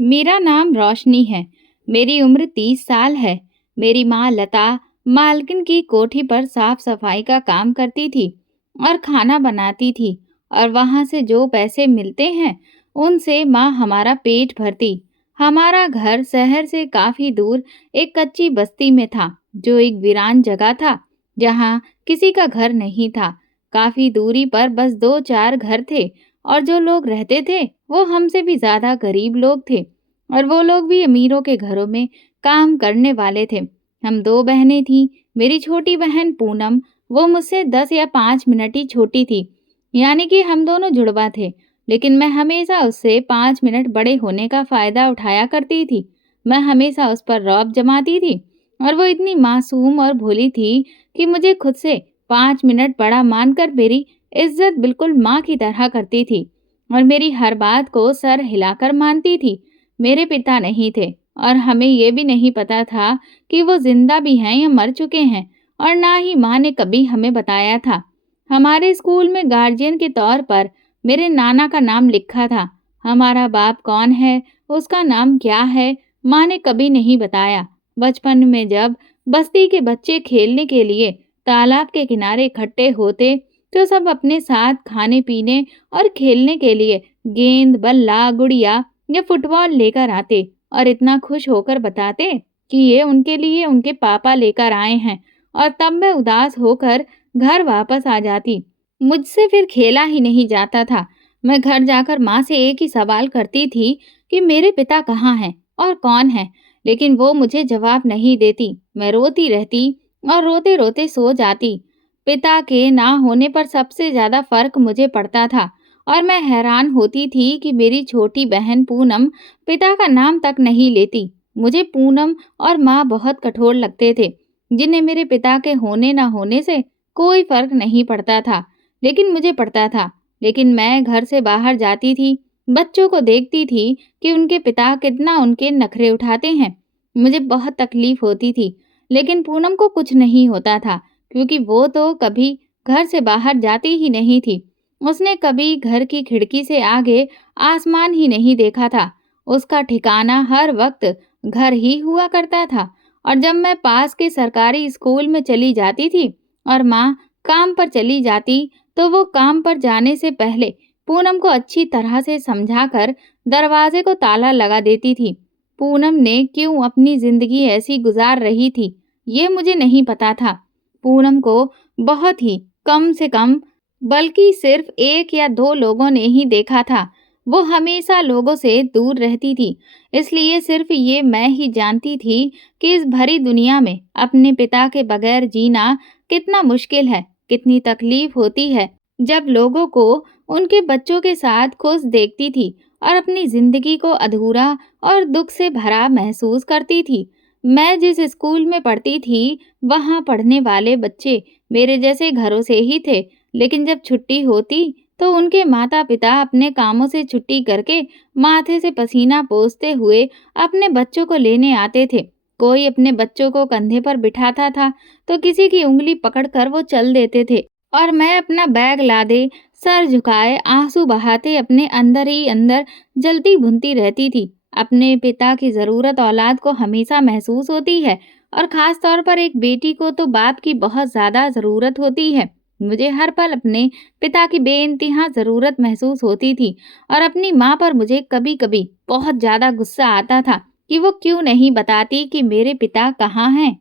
मेरा नाम रोशनी है। मेरी उम्र 30 साल है। मेरी माँ लता मालकिन की कोठी पर साफ सफाई का काम करती थी और खाना बनाती थी, और वहाँ से जो पैसे मिलते हैं उनसे माँ हमारा पेट भरती। हमारा घर शहर से काफी दूर एक कच्ची बस्ती में था, जो एक वीरान जगह था जहाँ किसी का घर नहीं था। काफी दूरी पर बस दो चार घर थे, और जो लोग रहते थे वो हमसे भी ज्यादा गरीब लोग थे, और वो लोग भी अमीरों के घरों में काम करने वाले थे। हम दो बहनें थीं। मेरी छोटी बहन पूनम, वो मुझसे 10 या 5 मिनट ही छोटी थी, यानी कि हम दोनों जुड़वा थे। लेकिन मैं हमेशा उससे 5 मिनट बड़े होने का फायदा उठाया करती थी। मैं हमेशा उस पर रौब जमाती थी, और वो इतनी मासूम और भोली थी कि मुझे खुद से 5 मिनट बड़ा मानकर मेरी इज्जत बिल्कुल माँ की तरह करती थी, और मेरी हर बात को सर हिलाकर मानती थी। मेरे पिता नहीं थे, और हमें ये भी नहीं पता था कि वो जिंदा भी हैं या मर चुके हैं, और ना ही माँ ने कभी हमें बताया था। हमारे स्कूल में गार्जियन के तौर पर मेरे नाना का नाम लिखा था। हमारा बाप कौन है, उसका नाम क्या है, माँ ने कभी नहीं बताया। बचपन में जब बस्ती के बच्चे खेलने के लिए तालाब के किनारे इकट्ठे होते, तो सब अपने साथ खाने पीने और खेलने के लिए गेंद, बल्ला, गुड़िया या फुटबॉल लेकर आते, और इतना खुश होकर बताते कि ये उनके लिए उनके पापा लेकर आए हैं, और तब मैं उदास होकर घर वापस आ जाती। मुझसे फिर खेला ही नहीं जाता था। मैं घर जाकर माँ से एक ही सवाल करती थी कि मेरे पिता कहाँ हैं और कौन है, लेकिन वो मुझे जवाब नहीं देती। मैं रोती रहती और रोते रोते सो जाती। पिता के ना होने पर सबसे ज्यादा फर्क मुझे पड़ता था, और मैं हैरान होती थी कि मेरी छोटी बहन पूनम पिता का नाम तक नहीं लेती। मुझे पूनम और माँ बहुत कठोर लगते थे, जिन्हें मेरे पिता के होने ना होने से कोई फर्क नहीं पड़ता था, लेकिन मुझे पड़ता था। लेकिन मैं घर से बाहर जाती थी, बच्चों को देखती थी कि उनके पिता कितना उनके नखरे उठाते हैं। मुझे बहुत तकलीफ होती थी, लेकिन पूनम को कुछ नहीं होता था, क्योंकि वो तो कभी घर से बाहर जाती ही नहीं थी। उसने कभी घर की खिड़की से आगे आसमान ही नहीं देखा था। उसका ठिकाना हर वक्त घर ही हुआ करता था। और जब मैं पास के सरकारी स्कूल में चली जाती थी और माँ काम पर चली जाती, तो वो काम पर जाने से पहले पूनम को अच्छी तरह से समझाकर दरवाजे को ताला लगा देती थी। पूनम ने क्यों अपनी जिंदगी ऐसी गुजार रही थी, ये मुझे नहीं पता था। पूनम को बहुत ही कम से कम, बल्कि सिर्फ एक या दो लोगों ने ही देखा था। वो हमेशा लोगों से दूर रहती थी, इसलिए सिर्फ ये मैं ही जानती थी कि इस भरी दुनिया में अपने पिता के बगैर जीना कितना मुश्किल है, कितनी तकलीफ होती है जब लोगों को उनके बच्चों के साथ खुश देखती थी और अपनी जिंदगी को अधूरा और दुख से भरा महसूस करती थी। मैं जिस स्कूल में पढ़ती थी, वहाँ पढ़ने वाले बच्चे मेरे जैसे घरों से ही थे, लेकिन जब छुट्टी होती तो उनके माता पिता अपने कामों से छुट्टी करके माथे से पसीना पोंछते हुए अपने बच्चों को लेने आते थे। कोई अपने बच्चों को कंधे पर बिठाता था, तो किसी की उंगली पकड़कर वो चल देते थे, और मैं अपना बैग लादे, सर झुकाए, आंसू बहाते अपने अंदर ही अंदर जलती भुनती रहती थी। अपने पिता की जरूरत औलाद को हमेशा महसूस होती है, और खास तौर पर एक बेटी को तो बाप की बहुत ज्यादा जरूरत होती है। मुझे हर पल अपने पिता की बेइंतहा जरूरत महसूस होती थी, और अपनी माँ पर मुझे कभी कभी बहुत ज्यादा गुस्सा आता था कि वो क्यों नहीं बताती कि मेरे पिता कहाँ हैं।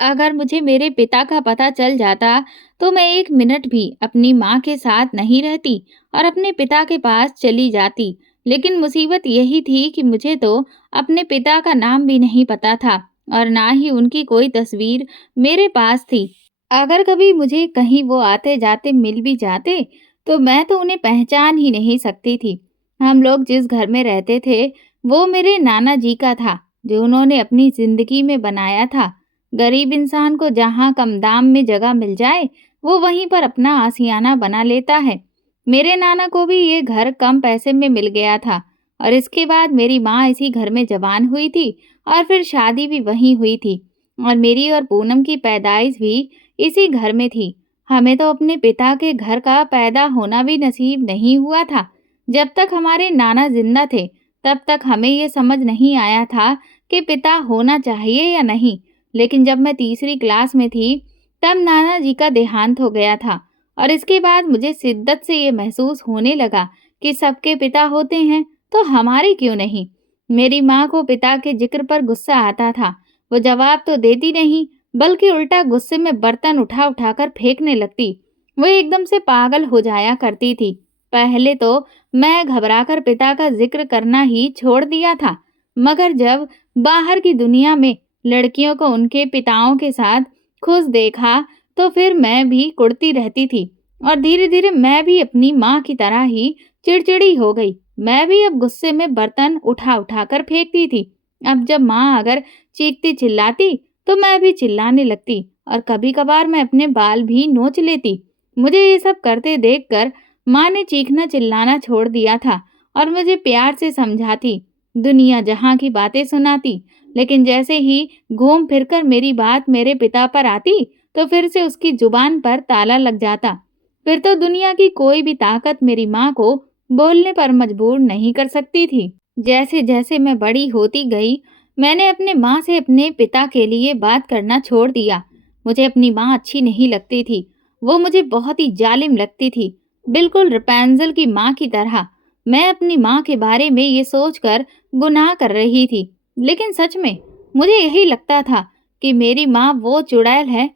अगर मुझे मेरे पिता का पता चल जाता, तो मैं एक मिनट भी अपनी माँ के साथ नहीं रहती और अपने पिता के पास चली जाती। लेकिन मुसीबत यही थी कि मुझे तो अपने पिता का नाम भी नहीं पता था, और ना ही उनकी कोई तस्वीर मेरे पास थी। अगर कभी मुझे कहीं वो आते जाते मिल भी जाते, तो मैं तो उन्हें पहचान ही नहीं सकती थी। हम लोग जिस घर में रहते थे, वो मेरे नाना जी का था, जो उन्होंने अपनी जिंदगी में बनाया था। गरीब इंसान को जहाँ कम दाम में जगह मिल जाए, वो वहीं पर अपना आशियाना बना लेता है। मेरे नाना को भी ये घर कम पैसे में मिल गया था, और इसके बाद मेरी माँ इसी घर में जवान हुई थी, और फिर शादी भी वहीं हुई थी, और मेरी और पूनम की पैदाइश भी इसी घर में थी। हमें तो अपने पिता के घर का पैदा होना भी नसीब नहीं हुआ था। जब तक हमारे नाना जिंदा थे, तब तक हमें ये समझ नहीं आया था कि पिता होना चाहिए या नहीं। लेकिन जब मैं तीसरी क्लास में थी, तब नाना जी का देहांत हो गया था और इसके बाद मुझे शिद्दत से ये महसूस होने लगा कि सबके पिता होते हैं, तो हमारे क्यों नहीं? मेरी माँ को पिता के जिक्र पर गुस्सा आता था। वो जवाब तो देती नहीं, बल्कि उल्टा गुस्से में बर्तन उठा उठा कर फेंकने लगती। वो एकदम से पागल हो जाया करती थी। पहले तो मैं घबराकर पिता का जिक्र करना ही छोड़ दिया था, मगर जब बाहर की दुनिया में लड़कियों को उनके पिताओं के साथ खुश देखा, तो फिर मैं भी कुढ़ती रहती थी और धीरे-धीरे मैं भी अपनी माँ की तरह ही चिड़चिड़ी हो गई। मैं भी अब गुस्से में बर्तन उठा-उठा कर फेंकती थी। अब जब माँ अगर चीखती-चिल्लाती, तो मैं भी चिल्लाने लगती और कभी-कभार मैं अपने बाल भी नोच लेती। मुझे ये सब करते देखकर माँ ने चीखना-चिल्लाना छोड़ दिया था और मुझे प्यार से समझाती, दुनिया जहाँ की बातें सुनाती। लेकिन जैसे ही घूम फिरकर मेरी बात मेरे पिता पर आती, तो फिर से उसकी जुबान पर ताला लग जाता। फिर तो दुनिया की कोई भी ताकत मेरी माँ को बोलने पर मजबूर नहीं कर सकती थी। जैसे-जैसे मैं बड़ी होती गई, मैंने अपने माँ से अपने पिता के लिए बात करना छोड़ दिया। मुझे अपनी माँ अच्छी नहीं लगती थी। वो मुझे बहुत ही जालिम लगती थी, बिल्कुल रैपुंज़ल की माँ की तरह। मैं अपनी माँ के बारे में ये सोचकर गुनाह कर रही थी। लेकिन सच में मुझे यही लगता था कि मेरी माँ वो चुड़ैल है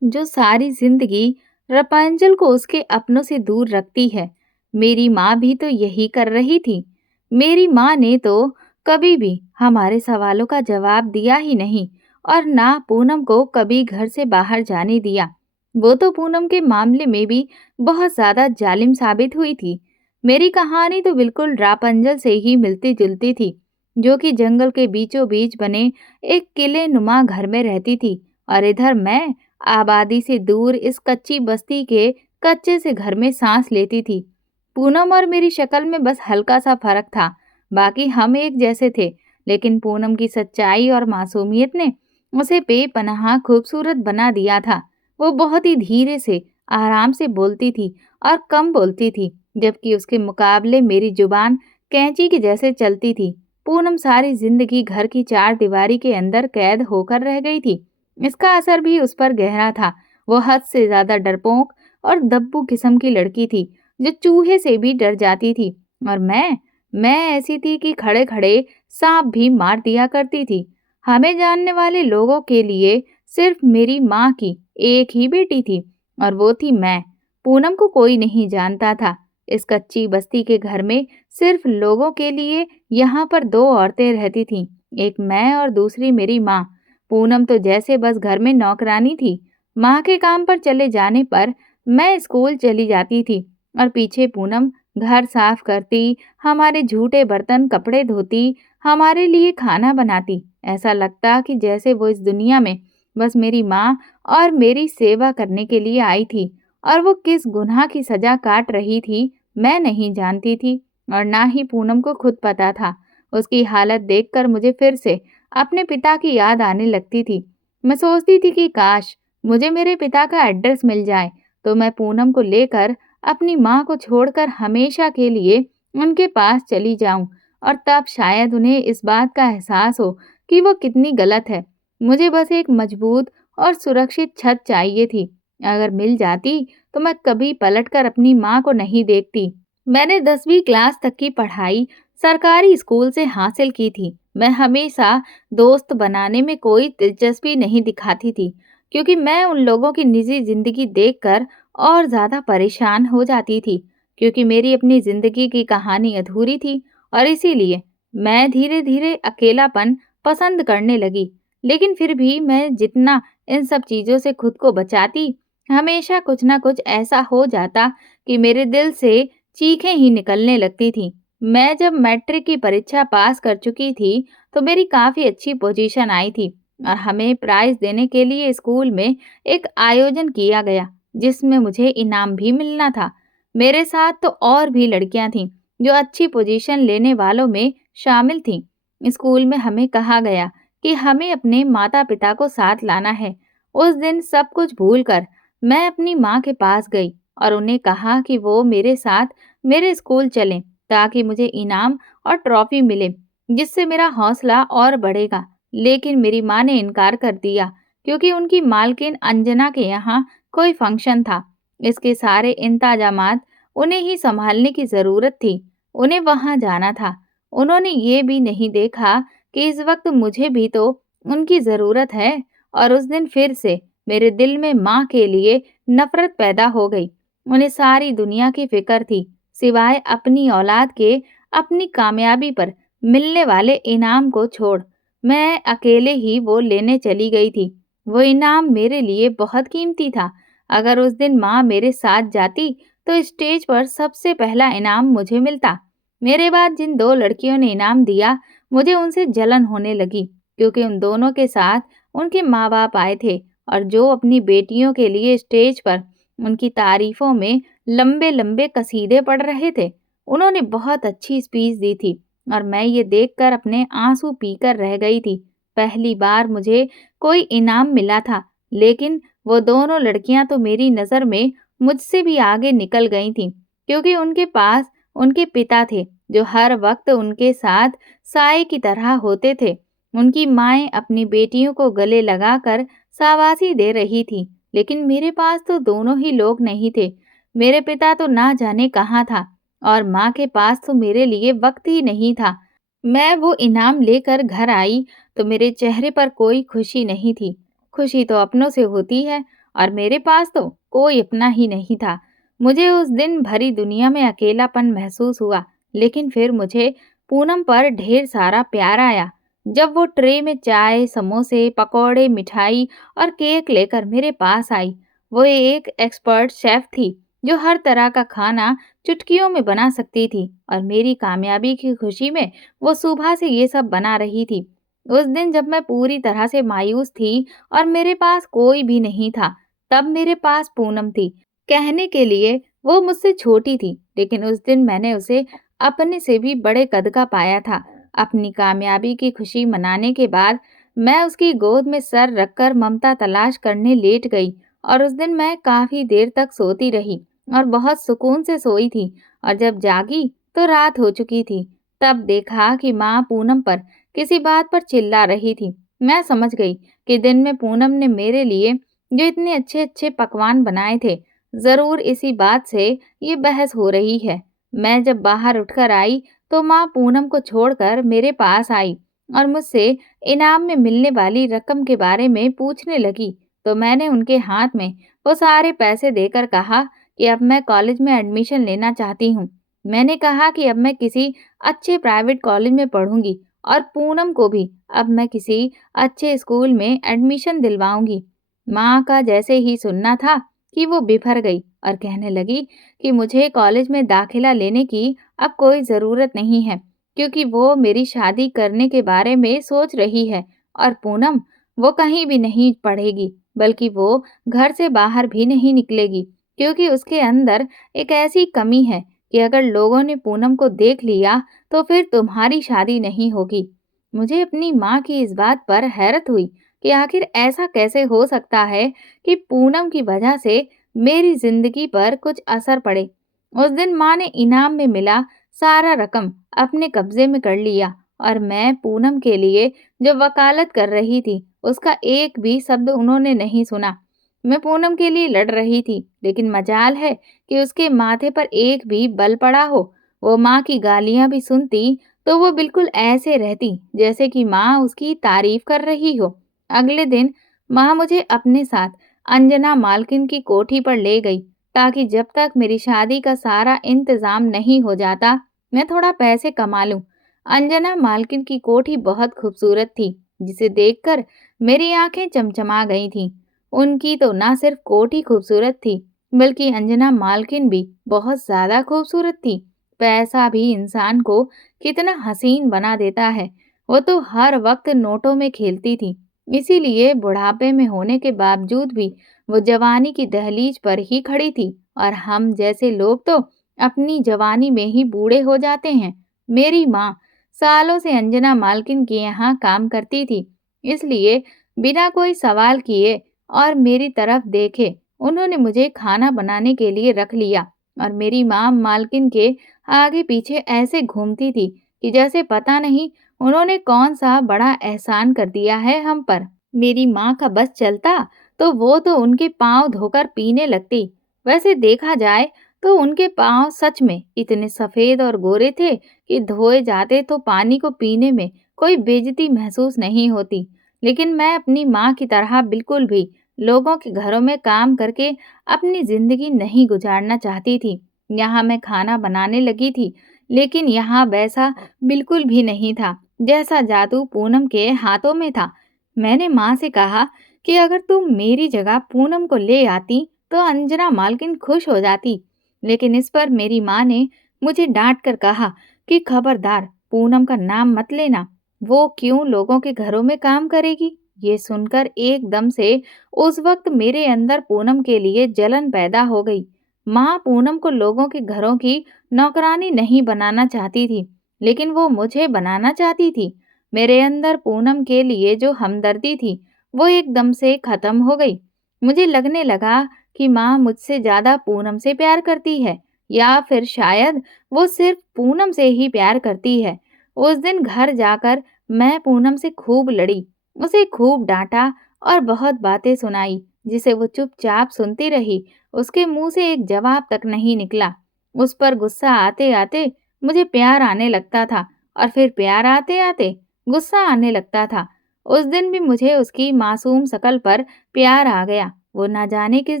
जो सारी जिंदगी रैपुंज़ल को उसके अपनों से दूर रखती है। मेरी माँ भी तो यही कर रही थी। मेरी माँ ने तो कभी भी हमारे सवालों का जवाब दिया ही नहीं और ना पूनम को कभी घर से बाहर जाने दिया। वो तो पूनम के मामले में भी बहुत ज्यादा जालिम साबित हुई थी। मेरी कहानी तो बिल्कुल रापंजल से ही मिलती जुलती थी, जो कि जंगल के बीचों बीच बने एक किले नुमा घर में रहती थी और इधर मैं आबादी से दूर इस कच्ची बस्ती के कच्चे से घर में सांस लेती थी। पूनम और मेरी शक्ल में बस हल्का सा फर्क था, बाकी हम एक जैसे थे। लेकिन पूनम की सच्चाई और मासूमियत ने उसे बेपनाह खूबसूरत बना दिया था। वो बहुत ही धीरे से, आराम से बोलती थी और कम बोलती थी, जबकि उसके मुकाबले मेरी जुबान कैंची के जैसे चलती थी। पूनम सारी जिंदगी घर की चार दीवारी के अंदर कैद होकर रह गई थी। इसका असर भी उस पर गहरा था। वो हद से ज्यादा डरपोक और दब्बू किस्म की लड़की थी, जो चूहे से भी डर जाती थी। और मैं ऐसी थी कि खड़े खड़े सांप भी मार दिया करती थी। हमें जानने वाले लोगों के लिए सिर्फ मेरी माँ की एक ही बेटी थी और वो थी मैं। पूनम को कोई नहीं जानता था। इस कच्ची बस्ती के घर में सिर्फ लोगों के लिए यहाँ पर दो औरतें रहती थीं, एक मैं और दूसरी मेरी माँ। पूनम तो जैसे बस घर में नौकरानी थी। माँ के काम पर चले जाने पर मैं स्कूल चली जाती थी और पीछे पूनम घर साफ करती, हमारे झूठे बर्तन कपड़े धोती, हमारे लिए खाना बनाती। ऐसा लगता कि जैसे वो इस दुनिया में बस मेरी माँ और मेरी सेवा करने के लिए आई थी और वो किस गुनाह की सजा काट रही थी, मैं नहीं जानती थी और ना ही पूनम को खुद पता था। उसकी हालत देखकर मुझे फिर से अपने पिता की याद आने लगती थी। मैं सोचती थी कि काश मुझे मेरे पिता का एड्रेस मिल जाए, तो मैं पूनम को लेकर अपनी माँ को छोड़कर हमेशा के लिए उनके पास चली जाऊं और तब शायद उन्हें इस बात का एहसास हो कि वो कितनी गलत है। मुझे बस एक मजबूत और सुरक्षित छत चाहिए थी। अगर मिल जाती तो मैं कभी पलटकर अपनी माँ को नहीं देखती। मैंने 10वीं क्लास तक की पढ़ाई सरकारी स्कूल से हासिल की थी। मैं हमेशा दोस्त बनाने में कोई दिलचस्पी नहीं दिखाती थी, क्योंकि मैं उन लोगों की निजी जिंदगी देखकर और ज़्यादा परेशान हो जाती थी, क्योंकि मेरी अपनी ज़िंदगी की कहानी अधूरी थी और इसीलिए मैं धीरे-धीरे अकेलापन पसंद करने लगी। लेकिन फिर भी मैं जितना इन सब चीज़ों से खुद को बचाती, हमेशा कुछ ना कुछ ऐसा हो जाता कि मेरे दिल से चीखें ही निकलने लगती थीं। मैं जब मैट्रिक की परीक्षा पास कर चुकी थी, तो मेरी काफ़ी अच्छी पोजीशन आई थी और हमें प्राइज़ देने के लिए स्कूल में एक आयोजन किया गया, जिसमें मुझे इनाम भी मिलना था। मेरे साथ तो और भी लड़कियां थीं, जो अच्छी पोजीशन लेने वालों में शामिल थीं। स्कूल में हमें कहा गया कि हमें अपने माता-पिता को साथ लाना है। उस दिन सब कुछ भूलकर मैं अपनी माँ के पास गई और उन्हें कहा कि वो मेरे साथ मेरे स्कूल चलें, ताकि मुझे इनाम और ट्रॉफी मिले, जिससे मेरा हौसला और बढ़ेगा। लेकिन मेरी माँ ने इनकार कर दिया क्योंकि उनकी मालकिन अंजना के यहाँ कोई फंक्शन था। इसके सारे इंतजामात उन्हें ही संभालने की ज़रूरत थी। उन्हें वहाँ जाना था। उन्होंने ये भी नहीं देखा कि इस वक्त मुझे भी तो उनकी ज़रूरत है। और उस दिन फिर से मेरे दिल में माँ के लिए नफ़रत पैदा हो गई। उन्हें सारी दुनिया की फ़िक्र थी, सिवाय अपनी औलाद के, अपनी कामयाबी पर मिलने वाले इनाम को छोड़। मैं अकेले ही वो लेने चली गई थी। वो इनाम मेरे लिए बहुत कीमती था। अगर उस दिन माँ मेरे साथ जाती तो स्टेज पर सबसे पहला इनाम मुझे मिलता। मेरे बाद जिन 2 लड़कियों ने इनाम दिया, मुझे उनसे जलन होने लगी क्योंकि उन दोनों के साथ उनके माँ-बाप आए थे और जो अपनी बेटियों के लिए स्टेज पर उनकी तारीफ़ों में लंबे-लंबे कसीदे पढ़ रहे थे। उन्होंने बहुत अच्छी स्पीच दी थी और मैं ये देखकर अपने आँसू पीकर रह गई थी। पहली बार मुझे कोई इनाम मिला था, लेकिन वो दोनों लड़कियां तो मेरी नज़र में मुझसे भी आगे निकल गई थीं, क्योंकि उनके पास उनके पिता थे, जो हर वक्त उनके साथ साए की तरह होते थे। उनकी माएँ अपनी बेटियों को गले लगाकर शाबाशी दे रही थी, लेकिन मेरे पास तो दोनों ही लोग नहीं थे। मेरे पिता तो ना जाने कहाँ था और माँ के पास तो मेरे लिए वक्त ही नहीं था। मैं वो इनाम लेकर घर आई तो मेरे चेहरे पर कोई खुशी नहीं थी। खुशी तो अपनों से होती है और मेरे पास तो कोई अपना ही नहीं था। मुझे उस दिन भरी दुनिया में अकेलापन महसूस हुआ, लेकिन फिर मुझे पूनम पर ढेर सारा प्यार आया। जब वो ट्रे में चाय, समोसे, पकौड़े, मिठाई और केक लेकर मेरे पास आई। वो एक एक्सपर्ट शेफ थी, जो हर तरह का खाना चुटकियों में बना सकती थी और मेरी कामयाबी की खुशी में वो सुबह से ये सब बना रही थी। उस दिन जब मैं पूरी तरह से मायूस थी और मेरे पास कोई भी नहीं था, तब मेरे पास पूनम थी। कहने के लिए वो मुझसे छोटी थी, लेकिन उस दिन मैंने उसे अपने से भी बड़े कद का पाया था। अपनी कामयाबी की खुशी मनाने के बाद मैं उसकी गोद में सर रखकर ममता तलाश करने लेट गई और उस दिन मैं काफी देर तक सोती रही और बहुत सुकून से सोई थी। और जब जागी तो रात हो चुकी थी। तब देखा कि माँ पूनम पर किसी बात पर चिल्ला रही थी। मैं समझ गई कि दिन में पूनम ने मेरे लिए जो इतने अच्छे-अच्छे पकवान बनाए थे, ज़रूर इसी बात से ये बहस हो रही है। मैं जब बाहर उठकर आई तो माँ पूनम को छोड़कर मेरे पास आई और मुझसे इनाम में मिलने वाली रकम के बारे में पूछने लगी। तो मैंने उनके हाथ में वो सारे पैसे देकर कहा कि अब मैं कॉलेज में एडमिशन लेना चाहती हूँ। मैंने कहा कि अब मैं किसी अच्छे प्राइवेट कॉलेज में पढ़ूंगी और पूनम को भी अब मैं किसी अच्छे स्कूल में एडमिशन दिलवाऊंगी। माँ का जैसे ही सुनना था कि वो बिफर गई और कहने लगी कि मुझे कॉलेज में दाखिला लेने की अब कोई ज़रूरत नहीं है, क्योंकि वो मेरी शादी करने के बारे में सोच रही है। और पूनम, वो कहीं भी नहीं पढ़ेगी, बल्कि वो घर से बाहर भी नहीं निकलेगी, क्योंकि उसके अंदर एक ऐसी कमी है कि अगर लोगों ने पूनम को देख लिया तो फिर तुम्हारी शादी नहीं होगी। मुझे अपनी माँ की इस बात पर हैरत हुई कि आखिर ऐसा कैसे हो सकता है कि पूनम की वजह से मेरी जिंदगी पर कुछ असर पड़े। उस दिन माँ ने इनाम में मिला सारा रकम अपने कब्जे में कर लिया और मैं पूनम के लिए जो वकालत कर रही थी, उसका एक भी शब्द उन्होंने नहीं सुना। मैं पूनम के लिए लड़ रही थी, लेकिन मजाल है कि उसके माथे पर एक भी बल पड़ा हो। वो माँ की गालियां भी सुनती तो वो बिल्कुल ऐसे रहती जैसे कि माँ उसकी तारीफ कर रही हो। अगले दिन माँ मुझे अपने साथ अंजना मालकिन की कोठी पर ले गई, ताकि जब तक मेरी शादी का सारा इंतजाम नहीं हो जाता, मैं थोड़ा पैसे कमा लूं। अंजना मालकिन की कोठी बहुत खूबसूरत थी, जिसे देखकर मेरी आंखें चमचमा गई थीं। उनकी तो ना सिर्फ कोठी खूबसूरत थी, बल्कि अंजना मालकिन भी बहुत ज्यादा खूबसूरत थी। पैसा भी इंसान को कितना हसीन बना देता है। वो तो हर वक्त नोटों में खेलती थी, इसीलिए बुढ़ापे में होने के बावजूद भी वो जवानी की दहलीज पर ही खड़ी थी। और हम जैसे लोग तो अपनी जवानी में ही बूढ़े हो जाते हैं। मेरी माँ सालों से अंजना मालकिन के यहाँ काम करती थी, इसलिए बिना कोई सवाल किए और मेरी तरफ देखे उन्होंने मुझे खाना बनाने के लिए रख लिया और मेरी माँ मालकिन के आगे पीछे ऐसे घूमती थी कि जैसे पता नहीं उन्होंने कौन सा बड़ा एहसान कर दिया है हम पर। मेरी माँ का बस चलता तो वो तो उनके पाँव धोकर पीने लगती। वैसे देखा जाए तो उनके पाँव सच में इतने सफेद और गोरे थे कि धोए जाते तो पानी को पीने में कोई बेइज्जती महसूस नहीं होती। लेकिन मैं अपनी माँ की तरह बिल्कुल भी लोगों के घरों में काम करके अपनी जिंदगी नहीं गुजारना चाहती थी। यहाँ मैं खाना बनाने लगी थी, लेकिन यहाँ वैसा बिल्कुल भी नहीं था जैसा जादू पूनम के हाथों में था। मैंने माँ से कहा कि अगर तुम मेरी जगह पूनम को ले आती तो अंजना मालकिन खुश हो जाती। लेकिन इस पर मेरी माँ ने मुझे डांट कर कहा कि खबरदार पूनम का नाम मत लेना, वो क्यों लोगों के घरों में काम करेगी। ये सुनकर एकदम से उस वक्त मेरे अंदर पूनम के लिए जलन पैदा हो गई। माँ पूनम को लोगों के घरों की नौकरानी नहीं बनाना चाहती थी, लेकिन वो मुझे बनाना चाहती थी। मेरे अंदर पूनम के लिए जो हमदर्दी थी वो एकदम से खत्म हो गई। मुझे लगने लगा कि माँ मुझसे ज्यादा पूनम से प्यार करती है, या फिर शायद वो सिर्फ पूनम से ही प्यार करती है। उस दिन घर जाकर मैं पूनम से खूब लड़ी, उसे खूब डांटा और बहुत बातें सुनाई जिसे वो चुपचाप सुनती रही। उसके मुंह से एक जवाब तक नहीं निकला। उस पर गुस्सा आते आते मुझे प्यार आने लगता था, और फिर प्यार आते आते गुस्सा आने लगता था। उस दिन भी मुझे उसकी मासूम शकल पर प्यार आ गया। वो ना जाने किस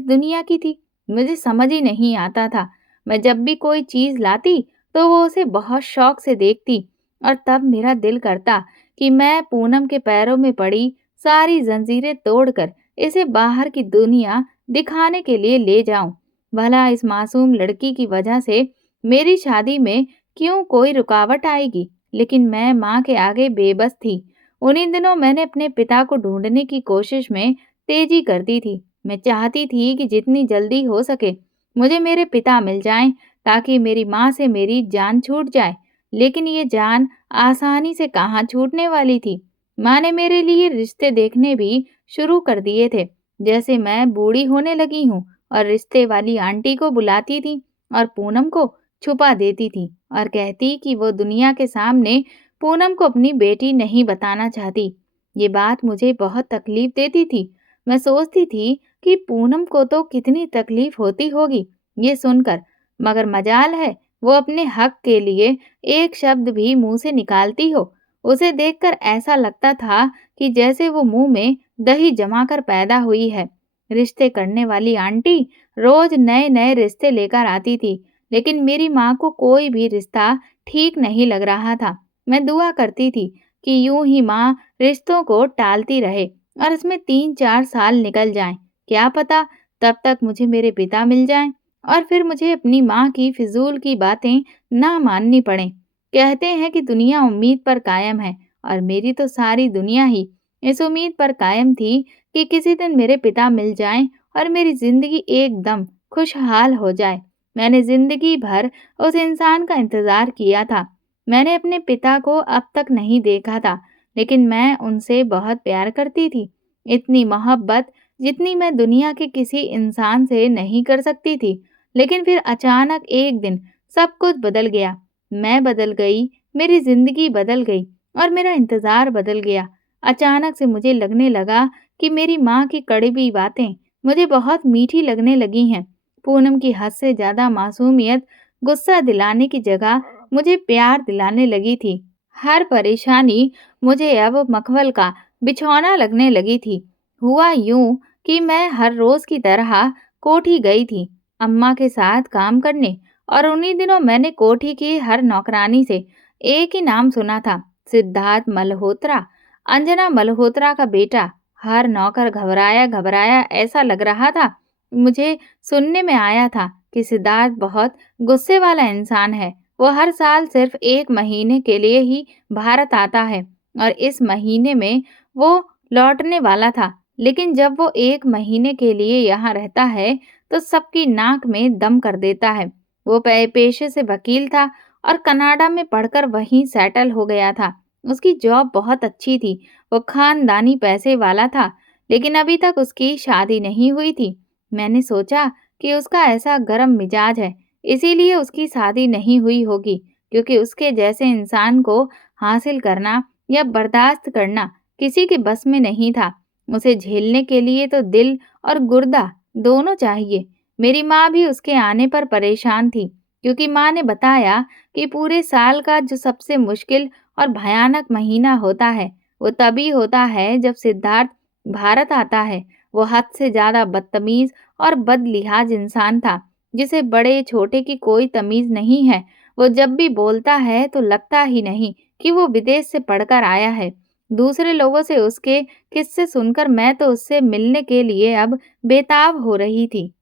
दुनिया की थी, मुझे समझ ही नहीं आता था। मैं जब भी कोई चीज लाती तो वो उसे बहुत शौक से देखती, और तब मेरा दिल करता कि मैं पूनम के पैरों में पड़ी सारी जंजीरें तोड़कर इसे बाहर की दुनिया दिखाने के लिए ले जाऊं। भला इस मासूम लड़की की वजह से मेरी शादी में क्यों कोई रुकावट आएगी। लेकिन मैं माँ के आगे बेबस थी। उन्हीं दिनों मैंने अपने पिता को ढूंढने की कोशिश में तेजी कर दी थी। मैं चाहती थी कि जितनी जल्दी हो सके मुझे मेरे पिता मिल जाएं, ताकि मेरी माँ से मेरी जान छूट जाए। लेकिन ये जान आसानी से कहाँ छूटने वाली थी। माँ ने मेरे लिए रिश्ते देखने भी शुरू कर दिए थे। जैसे मैं बूढ़ी होने लगी हूँ, और रिश्ते वाली आंटी को बुलाती थी और पूनम को छुपा देती थी और कहती कि वो दुनिया के सामने पूनम को अपनी बेटी नहीं बताना चाहती। ये बात मुझे बहुत तकलीफ देती थी। मैं सोचती थी कि पूनम को तो कितनी तकलीफ होती होगी ये सुनकर, मगर मजाल है वो अपने हक के लिए एक शब्द भी मुंह से निकालती हो। उसे देखकर ऐसा लगता था कि जैसे वो मुंह में दही जमाकर पैदा हुई है। रिश्ते करने वाली आंटी रोज नए नए रिश्ते लेकर आती थी, लेकिन मेरी माँ को कोई भी रिश्ता ठीक नहीं लग रहा था। मैं दुआ करती थी कि यूं ही माँ रिश्तों को टालती रहे और इसमें 3-4 साल निकल जाएं। क्या पता तब तक मुझे मेरे पिता मिल जाएं, और फिर मुझे अपनी माँ की फिजूल की बातें ना माननी पड़े। कहते हैं कि दुनिया उम्मीद पर कायम है, और मेरी तो सारी दुनिया ही इस उम्मीद पर कायम थी कि किसी दिन मेरे पिता मिल जाएं और मेरी जिंदगी एकदम खुशहाल हो जाए। मैंने जिंदगी भर उस इंसान का इंतजार किया था। मैंने अपने पिता को अब तक नहीं देखा था, लेकिन मैं उनसे बहुत प्यार करती थी। इतनी मोहब्बत जितनी मैं दुनिया के किसी इंसान से नहीं कर सकती थी। लेकिन फिर अचानक एक दिन सब कुछ बदल गया। मैं बदल गई, मेरी जिंदगी बदल गई, और मेरा इंतजार बदल गया। अचानक से मुझे लगने लगा कि मेरी माँ की कड़वी बातें मुझे बहुत मीठी लगने लगी हैं। पूनम की हद से ज्यादा मासूमियत गुस्सा दिलाने की जगह मुझे प्यार दिलाने लगी थी। हर परेशानी मुझे अब मखमल का बिछौना लगने लगी थी। हुआ यूं कि मैं हर रोज की तरह कोठी गई थी अम्मा के साथ काम करने, और उन्हीं दिनों मैंने कोठी की हर नौकरानी से एक ही नाम सुना था, सिद्धार्थ मल्होत्रा, अंजना मल्होत्रा का बेटा। हर नौकर घबराया घबराया ऐसा लग रहा था। मुझे सुनने में आया था कि सिद्धार्थ बहुत गुस्से वाला इंसान है। वो हर साल सिर्फ 1 महीने के लिए ही भारत आता है, और इस महीने में वो लौटने वाला था। लेकिन जब वो 1 महीने के लिए यहाँ रहता है तो सबकी नाक में दम कर देता है। वो पेशे से वकील था और कनाडा में पढ़कर वहीं सेटल हो गया था। उसकी जॉब बहुत अच्छी थी। वो खानदानी पैसे वाला था, लेकिन अभी तक उसकी शादी नहीं हुई थी। मैंने सोचा कि उसका ऐसा गर्म मिजाज है, इसीलिए उसकी शादी नहीं हुई होगी, क्योंकि उसके जैसे इंसान को हासिल करना या बर्दाश्त करना किसी के बस में नहीं था। उसे झेलने के लिए तो दिल और गुर्दा दोनों चाहिए। मेरी माँ भी उसके आने पर परेशान थी, क्योंकि माँ ने बताया कि पूरे साल का जो सबसे मुश्किल और भयानक महीना होता है, वो तभी होता है जब सिद्धार्थ भारत आता है। वो हद से ज़्यादा बदतमीज़ और बदलिहाज इंसान था, जिसे बड़े-छोटे की कोई तमीज़ नहीं है। वो जब भी बोलता है तो लगता ही नहीं कि वो विदेश से पढ़कर आया है। दूसरे लोगों से उसके किस्से सुनकर मैं तो उससे मिलने के लिए अब बेताब हो रही थी।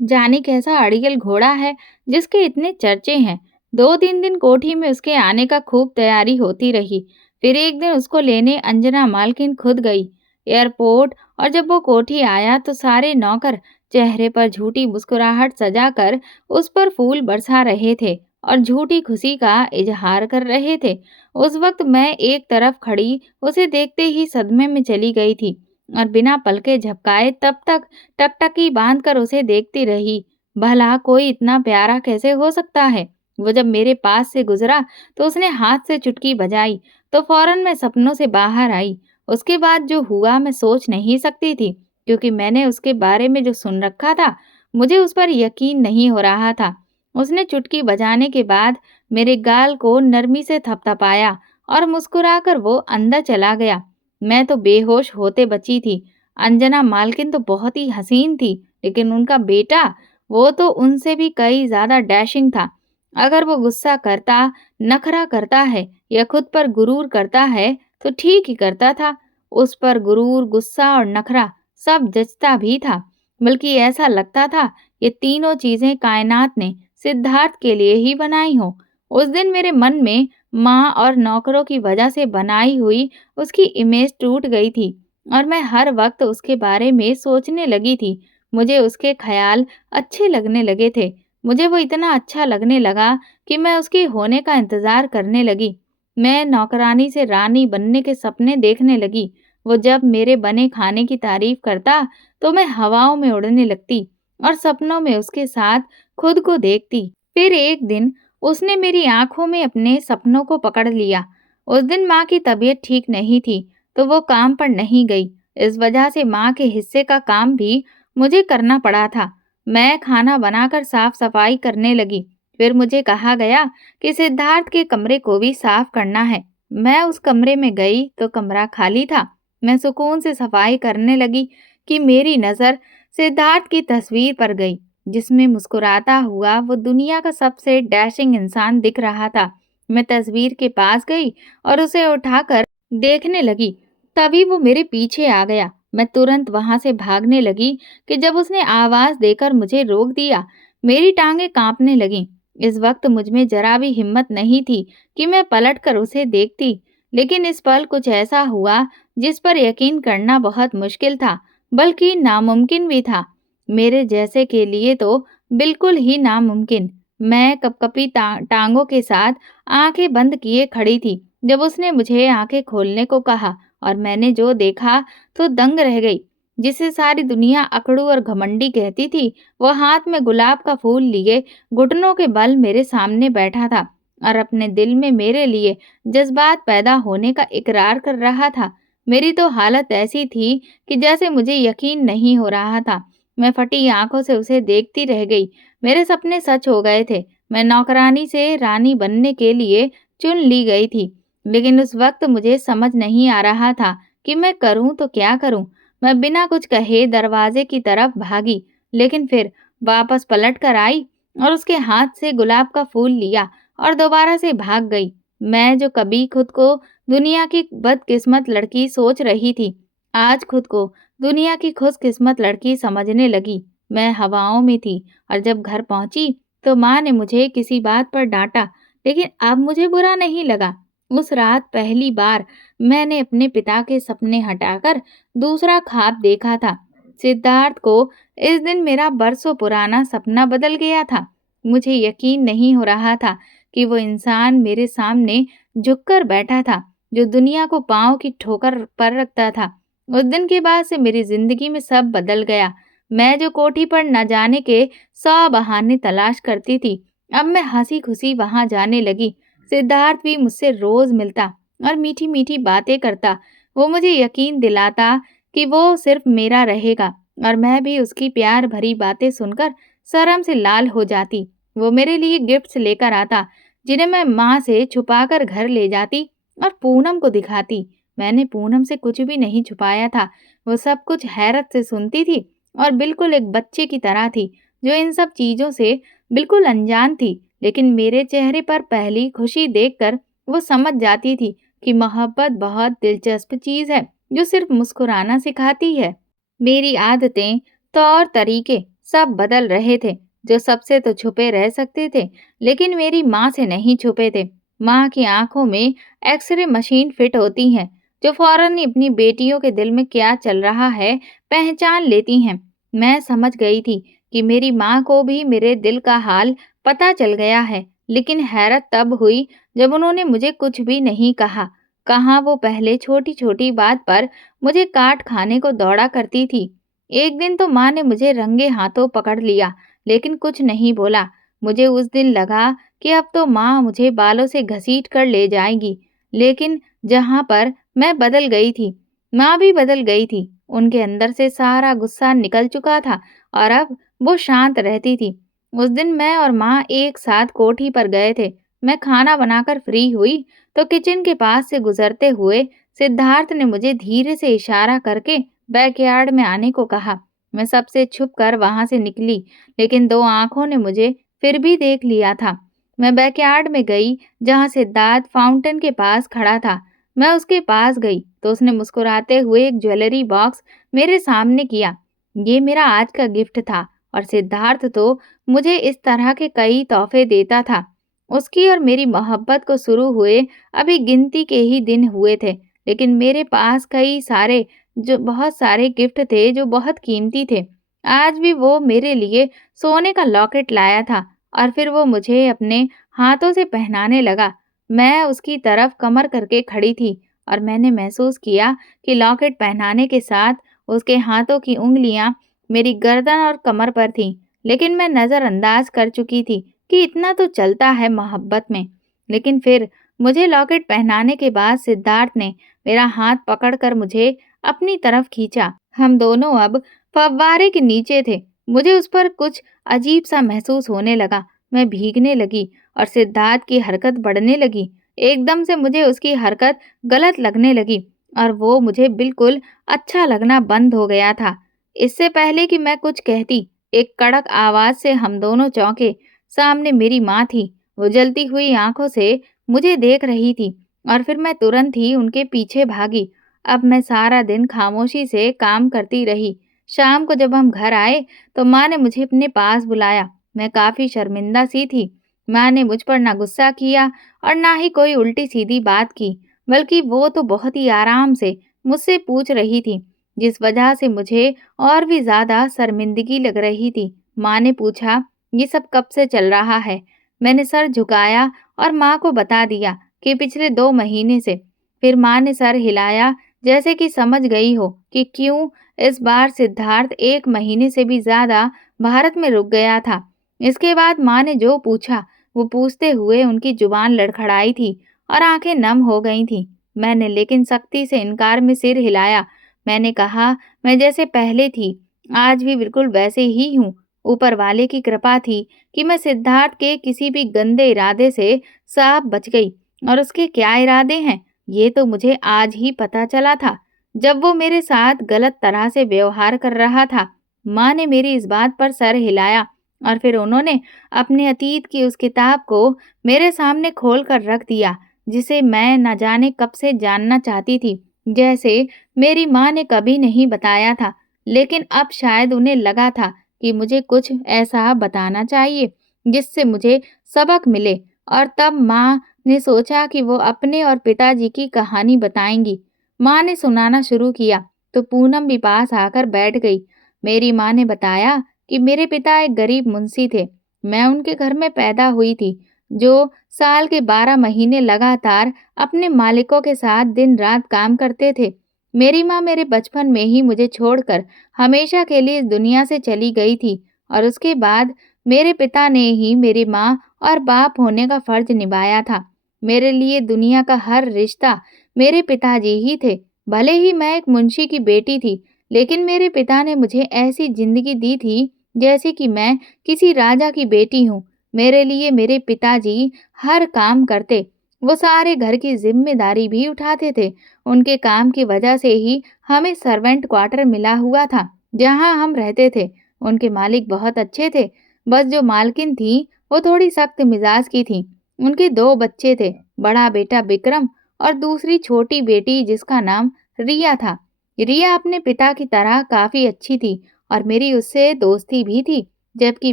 जाने कैसा अड़ियल घोड़ा है जिसके इतने चर्चे हैं। 2-3 दिन कोठी में उसके आने का खूब तैयारी होती रही। फिर एक दिन उसको लेने अंजना मालकिन खुद गई एयरपोर्ट, और जब वो कोठी आया तो सारे नौकर चेहरे पर झूठी मुस्कुराहट सजाकर उस पर फूल बरसा रहे थे और झूठी खुशी का इजहार कर रहे थे। उस वक्त मैं एक तरफ खड़ी उसे देखते ही सदमे में चली गई थी और बिना पलके झपकाए तब तक टकटकी बांधकर उसे देखती रही। भला कोई इतना प्यारा कैसे हो सकता है? वो जब मेरे पास से गुजरा तो उसने हाथ से चुटकी बजाई, तो फौरन मैं सपनों से बाहर आई। उसके बाद जो हुआ मैं सोच नहीं सकती थी, क्योंकि मैंने उसके बारे में जो सुन रखा था, मुझे उस पर यकीन नहीं हो रहा था। उसने चुटकी बजाने के बाद मेरे गाल को नरमी से थपथपाया और मुस्कुराकर वो अंदर चला गया। मैं तो बेहोश होते बची थी। अंजना मालकिन तो बहुत ही हसीन थी, लेकिन उनका बेटा, वो तो उनसे भी कई ज़्यादा डैशिंग था। अगर वो गुस्सा करता, नखरा करता है या खुद पर गुरूर करता है, तो ठीक ही करता था। उस पर गुरूर, गुस्सा और नखरा सब जचता भी था। बल्कि ऐसा लगता था ये तीनों चीज़ें कायनात ने सिद्धार्थ के लिए ही बनाई हों। उस दिन मेरे मन में माँ और नौकरों की वजह से बनाई हुई उसकी इमेज टूट गई थी और मैं हर वक्त उसके बारे में सोचने लगी थी। मुझे उसके ख्याल अच्छे लगने लगे थे। मुझे वो इतना अच्छा लगने लगा कि मैं उसके होने का इंतज़ार करने लगी। मैं नौकरानी से रानी बनने के सपने देखने लगी। वो जब मेरे बने खाने की तारीफ़ करता, तो मैं हवाओं में उड़ने लगती और सपनों में उसके साथ खुद को देखती। फिर एक दिन उसने मेरी आँखों में अपने सपनों को पकड़ लिया। उस दिन माँ की तबीयत ठीक नहीं थी, तो वो काम पर नहीं गई। इस वजह से माँ के हिस्से का काम भी मुझे करना पड़ा था। मैं खाना बनाकर साफ-सफाई करने लगी। फिर मुझे कहा गया कि सिद्धार्थ के कमरे को भी साफ करना है। मैं उस कमरे में गई तो कमरा खाली था। मैं सुकून से सफाई करने लगी कि मेरी नज़र सिद्धार्थ की तस्वीर पर गई, जिसमें मुस्कुराता हुआ वो दुनिया का सबसे डैशिंग इंसान दिख रहा था। मैं तस्वीर के पास गई और उसे उठाकर देखने लगी। तभी वो मेरे पीछे आ गया। मैं तुरंत वहां से भागने लगी कि जब उसने आवाज देकर मुझे रोक दिया। मेरी टांगें कांपने लगीं। इस वक्त मुझमें जरा भी हिम्मत नहीं थी कि मैं पलटकर उसे देखती, लेकिन इस पल कुछ ऐसा हुआ जिस पर यकीन करना बहुत मुश्किल था, बल्कि नामुमकिन भी था। मेरे जैसे के लिए तो बिल्कुल ही नामुमकिन। मैं कपकपी टांगों के साथ आंखें बंद किए खड़ी थी जब उसने मुझे आंखें खोलने को कहा, और मैंने जो देखा तो दंग रह गई। जिसे सारी दुनिया अकड़ू और घमंडी कहती थी, वो हाथ में गुलाब का फूल लिए घुटनों के बल मेरे सामने बैठा था और अपने दिल में मेरे लिए जज्बात पैदा होने का इकरार कर रहा था। मेरी तो हालत ऐसी थी कि जैसे मुझे यकीन नहीं हो रहा था। मैं फटी आंखों से उसे देखती रह गई। मेरे सपने सच हो गए थे। मैं नौकरानी से रानी बनने के लिए चुन ली गई थी। लेकिन उस वक्त मुझे समझ नहीं आ रहा था कि मैं करूं तो क्या करूं। मैं बिना कुछ कहे दरवाजे की तरफ भागी, लेकिन फिर वापस पलट कर आई और उसके हाथ से गुलाब का फूल लिया और दोबारा से भाग गई। मैं जो कभी खुद को दुनिया की बदकिस्मत लड़की सोच रही थी, आज खुद को दुनिया की खुशकिस्मत लड़की समझने लगी। मैं हवाओं में थी और जब घर पहुंची तो माँ ने मुझे किसी बात पर डांटा, लेकिन अब मुझे बुरा नहीं लगा। उस रात पहली बार मैंने अपने पिता के सपने हटाकर दूसरा ख्वाब देखा था। सिद्धार्थ को इस दिन मेरा बरसों पुराना सपना बदल गया था। मुझे यकीन नहीं हो रहा था कि वो इंसान मेरे सामने झुककर बैठा था, जो दुनिया को पाँव की ठोकर पर रखता था। उस दिन के बाद से मेरी जिंदगी में सब बदल गया। मैं जो कोठी पर न जाने के 100 बहाने तलाश करती थी, अब मैं हँसी-खुशी वहाँ जाने लगी। सिद्धार्थ भी मुझसे रोज़ मिलता और मीठी-मीठी बातें करता। वो मुझे यकीन दिलाता कि वो सिर्फ़ मेरा रहेगा और मैं भी उसकी प्यार भरी बातें सुनकर शर्म से लाल हो जाती। वो मेरे लिए गिफ्ट्स लेकर आता, जिन्हें मैं माँ से छुपाकर घर ले जाती और पूनम को दिखाती। मैंने पूनम से कुछ भी नहीं छुपाया था। वो सब कुछ हैरत से सुनती थी और बिल्कुल एक बच्चे की तरह थी, जो इन सब चीज़ों से बिल्कुल अनजान थी। लेकिन मेरे चेहरे पर पहली खुशी देखकर वो समझ जाती थी कि मोहब्बत बहुत दिलचस्प चीज़ है, जो सिर्फ मुस्कुराना सिखाती है। मेरी आदतें, तौर तरीके सब बदल रहे थे, जो सबसे तो छुपे रह सकते थे, लेकिन मेरी माँ से नहीं छुपे थे। माँ की आंखों में एक्सरे मशीन फिट होती है, जो फौरन ही अपनी बेटियों के दिल में क्या चल रहा है पहचान लेती हैं। मैं समझ गई थी कि मेरी माँ को भी मेरे दिल का हाल पता चल गया है, लेकिन हैरत तब हुई जब उन्होंने मुझे कुछ भी नहीं कहा। कहाँ वो पहले छोटी-छोटी बात पर मुझे काट खाने को दौड़ा करती थी। एक दिन तो माँ ने मुझे रंगे हाथों पकड़ लिया, लेकिन कुछ नहीं बोला। मुझे उस दिन लगा कि अब तो माँ मुझे बालों से घसीट कर ले जाएगी। लेकिन जहाँ पर मैं बदल गई थी, माँ भी बदल गई थी। उनके अंदर से सारा गुस्सा निकल चुका था और अब वो शांत रहती थी। उस दिन मैं और माँ एक साथ कोठी पर गए थे। मैं खाना बनाकर फ्री हुई तो किचन के पास से गुजरते हुए सिद्धार्थ ने मुझे धीरे से इशारा करके बैकयार्ड में आने को कहा। मैं सबसे छुप कर वहां से निकली, लेकिन दो आंखों ने मुझे फिर भी देख लिया था। मैं बैकयार्ड में गई, जहां सिद्धार्थ फाउंटेन के पास खड़ा था। मैं उसके पास गई तो उसने मुस्कुराते हुए एक ज्वेलरी बॉक्स मेरे सामने किया। ये मेरा आज का गिफ्ट था और सिद्धार्थ तो मुझे इस तरह के कई तोहफे देता था। उसकी और मेरी मोहब्बत को शुरू हुए अभी गिनती के ही दिन हुए थे, लेकिन मेरे पास कई सारे जो बहुत सारे गिफ्ट थे जो बहुत कीमती थे। आज भी वो मेरे लिए सोने का लॉकेट लाया था और फिर वो मुझे अपने हाथों से पहनाने लगा। मैं उसकी तरफ कमर करके खड़ी थी और मैंने महसूस किया कि लॉकेट पहनाने के साथ उसके हाथों की उंगलियां मेरी गर्दन और कमर पर थीं। लेकिन मैं नज़रअंदाज कर चुकी थी कि इतना तो चलता है मोहब्बत में। लेकिन फिर मुझे लॉकेट पहनाने के बाद सिद्धार्थ ने मेरा हाथ पकड़कर मुझे अपनी तरफ खींचा। हम दोनों अब फव्वारे के नीचे थे। मुझे उस पर कुछ अजीब सा महसूस होने लगा। मैं भीगने लगी और सिद्धार्थ की हरकत बढ़ने लगी। एकदम से मुझे उसकी हरकत गलत लगने लगी और वो मुझे बिल्कुल अच्छा लगना बंद हो गया था। इससे पहले कि मैं कुछ कहती, एक कड़क आवाज से हम दोनों चौंके। सामने मेरी माँ थी। वो जलती हुई आंखों से मुझे देख रही थी और फिर मैं तुरंत ही उनके पीछे भागी। अब मैं सारा दिन खामोशी से काम करती रही। शाम को जब हम घर आए तो माँ ने मुझे अपने पास बुलाया। मैं काफी शर्मिंदा सी थी। माँ ने मुझ पर ना गुस्सा किया और ना ही कोई उल्टी सीधी बात की, बल्कि वो तो बहुत ही आराम से मुझसे पूछ रही थी, जिस वजह से मुझे और भी ज्यादा शर्मिंदगी लग रही थी। माँ ने पूछा, ये सब कब से चल रहा है? मैंने सर झुकाया और माँ को बता दिया कि पिछले 2 महीने से। फिर माँ ने सर हिलाया, जैसे कि समझ गई हो कि क्यों इस बार सिद्धार्थ 1 महीने से भी ज्यादा भारत में रुक गया था। इसके बाद माँ ने जो पूछा, वो पूछते हुए उनकी जुबान लड़खड़ाई थी और आंखें नम हो गई थीं। मैंने लेकिन सख्ती से इनकार में सिर हिलाया। मैंने कहा, मैं जैसे पहले थी, आज भी बिल्कुल वैसे ही हूँ। ऊपर वाले की कृपा थी कि मैं सिद्धार्थ के किसी भी गंदे इरादे से साफ बच गई। और उसके क्या इरादे हैं, ये तो मुझे आज ही पता चला था, जब वो मेरे साथ गलत तरह से व्यवहार कर रहा था। माँ ने मेरी इस बात पर सर हिलाया और फिर उन्होंने अपने अतीत की उस किताब को मेरे सामने खोल कर रख दिया, जिसे मैं न जाने कब से जानना चाहती थी। जैसे मेरी माँ ने कभी नहीं बताया था, लेकिन अब शायद उन्हें लगा था कि मुझे कुछ ऐसा बताना चाहिए जिससे मुझे सबक मिले। और तब माँ ने सोचा कि वो अपने और पिताजी की कहानी बताएंगी। माँ ने सुनाना शुरू किया तो पूनम भी पास आकर बैठ गई। मेरी माँ ने बताया कि मेरे पिता एक गरीब मुंशी थे। मैं उनके घर में पैदा हुई थी, जो साल के 12 महीने लगातार अपने मालिकों के साथ दिन रात काम करते थे। मेरी माँ मेरे बचपन में ही मुझे छोड़कर हमेशा के लिए इस दुनिया से चली गई थी और उसके बाद मेरे पिता ने ही मेरी माँ और बाप होने का फर्ज निभाया था। मेरे लिए दुनिया का हर रिश्ता मेरे पिताजी ही थे। भले ही मैं एक मुंशी की बेटी थी, लेकिन मेरे पिता ने मुझे ऐसी जिंदगी दी थी जैसे कि मैं किसी राजा की बेटी हूँ। मेरे लिए मेरे पिताजी हर काम करते, वो सारे घर की जिम्मेदारी भी उठाते थे। उनके काम की वजह से ही हमें सर्वेंट क्वार्टर मिला हुआ था, जहाँ हम रहते थे। उनके मालिक बहुत अच्छे थे, बस जो मालकिन थी, वो थोड़ी सख्त मिजाज की थी। उनके 2 बच्चे थे, बड़ा बेटा विक्रम और दूसरी छोटी बेटी जिसका नाम रिया था। रिया अपने पिता की तरह काफ़ी अच्छी थी और मेरी उससे दोस्ती भी थी, जबकि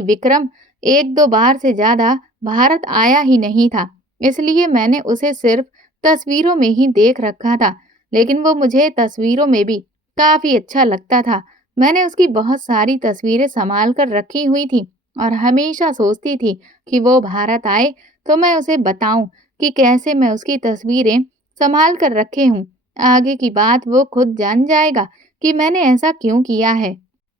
विक्रम 1-2 बार से ज़्यादा भारत आया ही नहीं था, इसलिए मैंने उसे सिर्फ तस्वीरों में ही देख रखा था, लेकिन वो मुझे तस्वीरों में भी काफ़ी अच्छा लगता था। मैंने उसकी बहुत सारी तस्वीरें सँभाल कर रखी हुई थी और हमेशा सोचती थी कि वो भारत आए तो मैं उसे बताऊँ कि कैसे मैं उसकी तस्वीरें सँभाल कर रखे हूँ। आगे की बात वो खुद जान जाएगा कि मैंने ऐसा क्यों किया है।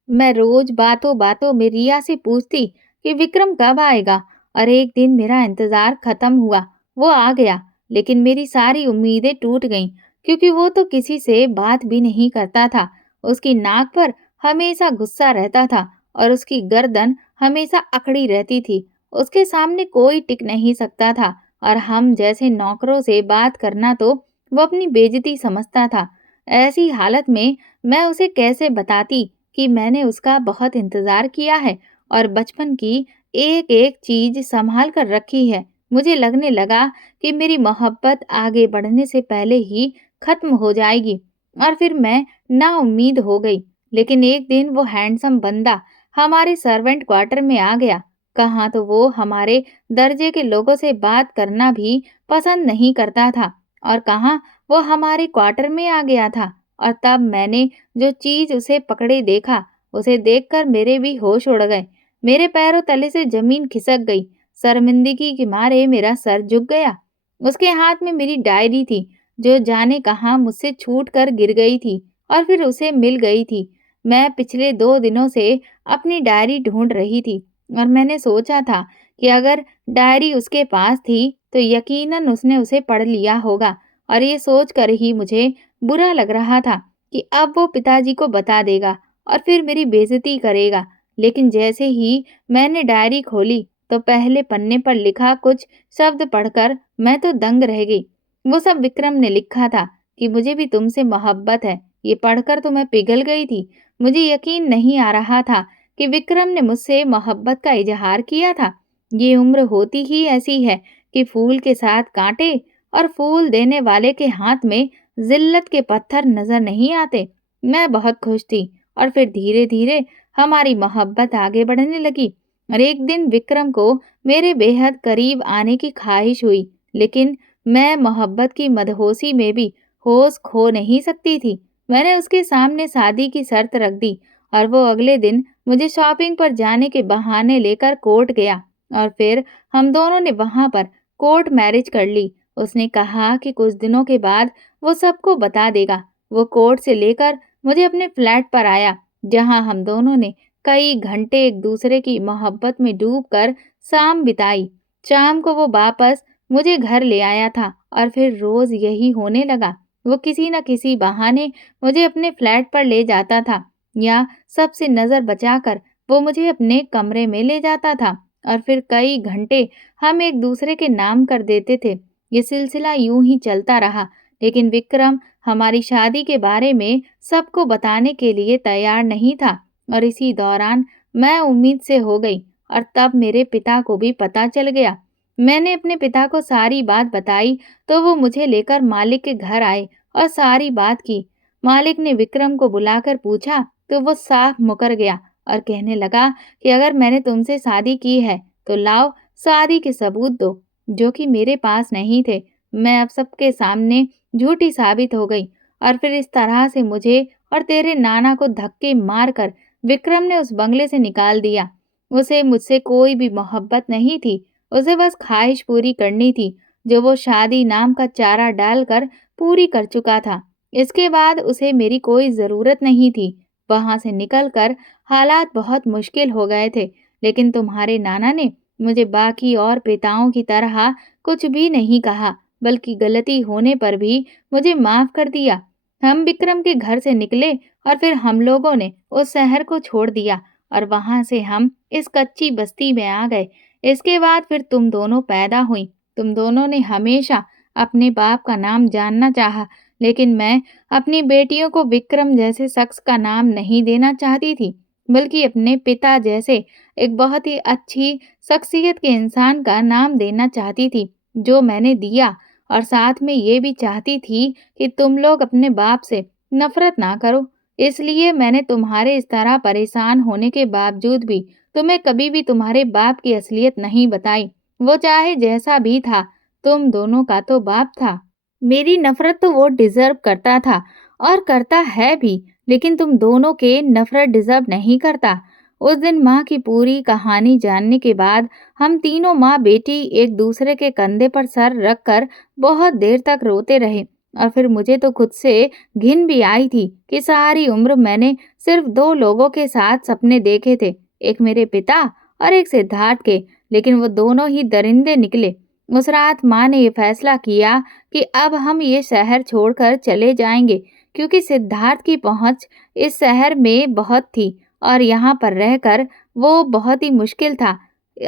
मैं रोज़ बातों-बातों में रिया से पूछती कि विक्रम कब आएगा और एक दिन मेरा इंतज़ार ख़त्म हुआ, वो आ गया। लेकिन मेरी सारी उम्मीदें टूट गईं क्योंकि वो तो किसी से बात भी नहीं करता था। उसकी नाक पर हमेशा गुस्सा रहता था और उसकी गर्दन हमेशा अकड़ी रहती थी। उसके सामने कोई टिक नहीं सकता था और हम जैसे नौकरों से बात करना तो वो अपनी बेइज्जती समझता था। ऐसी हालत में मैं उसे कैसे बताती कि मैंने उसका बहुत इंतज़ार किया है और बचपन की एक-एक चीज़ सँभाल कर रखी है। मुझे लगने लगा कि मेरी मोहब्बत आगे बढ़ने से पहले ही ख़त्म हो जाएगी और फिर मैं नाउम्मीद हो गई। लेकिन एक दिन वो हैंडसम बंदा हमारे सर्वेंट क्वार्टर में आ गया। कहाँ तो वो हमारे दर्जे के लोगों से बात करना भी पसंद नहीं करता था और कहाँ वो हमारे क्वार्टर में आ गया था और तब मैंने जो चीज़ उसे पकड़े देखा, उसे देखकर मेरे भी होश उड़ गए। मेरे पैरों तले से ज़मीन खिसक गई। शर्मिंदगी के मारे मेरा सर झुक गया। उसके हाथ में मेरी डायरी थी, जो जाने कहाँ मुझसे छूट कर गिर गई थी और फिर उसे मिल गई थी। मैं पिछले 2 दिनों से अपनी डायरी ढूँढ रही थी और मैंने सोचा था कि अगर डायरी उसके पास थी, तो यकीनन उसने उसे पढ़ लिया होगा और ये सोचकर ही मुझे बुरा लग रहा था कि अब वो पिताजी को बता देगा और फिर मेरी बेइज्जती करेगा। लेकिन जैसे ही मैंने डायरी खोली तो पहले पन्ने पर लिखा कुछ शब्द पढ़कर मैं तो दंग रह गई। वो सब विक्रम ने लिखा था कि मुझे भी तुमसे मोहब्बत है। ये पढ़कर तो मैं पिघल गई थी। मुझे यकीन नहीं आ रहा था कि विक्रम ने मुझसे मोहब्बत का इजहार किया था। ये उम्र होती ही ऐसी है कि फूल के साथ कांटे और फूल देने वाले के हाथ में जिल्लत के पत्थर नजर नहीं आते। मैं बहुत खुश थी और फिर धीरे-धीरे हमारी मोहब्बत आगे बढ़ने लगी और एक दिन विक्रम को मेरे बेहद करीब आने की ख्वाहिश हुई, लेकिन मैं मोहब्बत की मदहोशी में भी होश खो नहीं सकती थी। मैंने उसके सामने शादी की शर्त रख दी और वो अगले दिन मुझे शॉपिंग पर जाने के बहाने लेकर कोर्ट गया और फिर हम दोनों ने वहां पर कोर्ट मैरिज कर ली। उसने कहा कि कुछ दिनों के बाद वो सबको बता देगा। वो कोर्ट से लेकर मुझे अपने फ्लैट पर आया, जहां हम दोनों ने कई घंटे एक दूसरे की मोहब्बत में डूबकर शाम बिताई। शाम को वो वापस मुझे घर ले आया था और फिर रोज यही होने लगा। वो किसी न किसी बहाने मुझे अपने फ्लैट पर ले जाता था या सबसे नजर बचाकर वो मुझे अपने कमरे में ले जाता था और फिर कई घंटे हम एक दूसरे के नाम कर देते थे। ये सिलसिला यूं ही चलता रहा, लेकिन विक्रम हमारी शादी के बारे में सबको बताने के लिए तैयार नहीं था और इसी दौरान मैं उम्मीद से हो गई और तब मेरे पिता को भी पता चल गया। मैंने अपने पिता को सारी बात बताई तो वो मुझे लेकर मालिक के घर आए और सारी बात की। मालिक ने विक्रम को बुलाकर पूछा तो वो साफ मुकर गया और कहने लगा कि अगर मैंने तुमसे शादी की है तो लाओ शादी के सबूत दो, जो कि मेरे पास नहीं थे। मैं अब सबके सामने झूठी साबित हो गई और फिर इस तरह से मुझे और तेरे नाना को धक्के मारकर विक्रम ने उस बंगले से निकाल दिया। उसे मुझसे कोई भी मोहब्बत नहीं थी, उसे बस ख्वाहिश पूरी करनी थी, जो वो शादी नाम का चारा डालकर पूरी कर चुका था। इसके बाद उसे मेरी कोई ज़रूरत नहीं थी। वहाँ से निकलकर हालात बहुत मुश्किल हो गए थे, लेकिन तुम्हारे नाना ने मुझे बाकी और पिताओं की तरह कुछ भी नहीं कहा, बल्कि गलती होने पर भी मुझे माफ़ कर दिया। हम विक्रम के घर से निकले और फिर हम लोगों ने उस शहर को छोड़ दिया और वहाँ से हम इस कच्ची बस्ती में आ गए। इसके बाद फिर तुम दोनों पैदा हुई। तुम दोनों ने हमेशा अपने बाप का नाम जानना चाहा, लेकिन मैं अपनी बेटियों को विक्रम जैसे शख्स का नाम नहीं देना चाहती थी, बल्कि अपने पिता जैसे एक बहुत ही अच्छी शख्सियत के इंसान का नाम देना चाहती थी, जो मैंने दिया। और साथ में ये भी चाहती थी कि तुम लोग अपने बाप से नफरत ना करो। इसलिए मैंने तुम्हारे इस तरह परेशान होने के बावजूद भी तुम्हें कभी भी तुम्हारे बाप की असलियत नहीं बताई। वो चाहे जैसा भी था, तुम दोनों का तो बाप था। मेरी नफ़रत तो वो डिज़र्व करता था और करता है भी, लेकिन तुम दोनों के नफ़रत डिज़र्व नहीं करता। उस दिन माँ की पूरी कहानी जानने के बाद हम तीनों माँ-बेटी एक दूसरे के कंधे पर सर रखकर बहुत देर तक रोते रहे और फिर मुझे तो खुद से घिन भी आई थी कि सारी उम्र मैंने सिर्फ 2 लोगों के साथ सपने देखे थे, एक मेरे पिता और एक सिद्धार्थ के, लेकिन वो दोनों ही दरिंदे निकले। उस रात माँ ने ये फैसला किया कि अब हम ये शहर छोड़कर चले जाएंगे, क्योंकि सिद्धार्थ की पहुंच इस शहर में बहुत थी और यहाँ पर रहकर वो बहुत ही मुश्किल था